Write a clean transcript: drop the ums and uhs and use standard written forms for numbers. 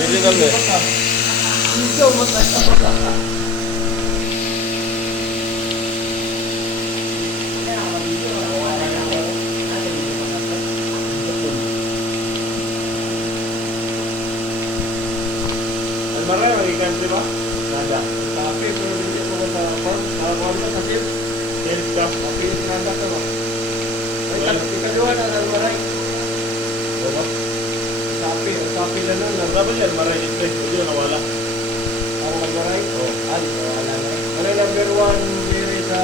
Hindi kami. Almaray, mag-ikan ba? Nada. Tapi, pero hindi ko sa farm. Sa farm na kasi, health ka. Tapi, nada ka ba? Ay, ikaluwa na almaray. Diba? Sapi na nun. Sabi niya, maray ito. Hindi na nawala. Ang almaray? Oo. Wala na. Ano number one diri sa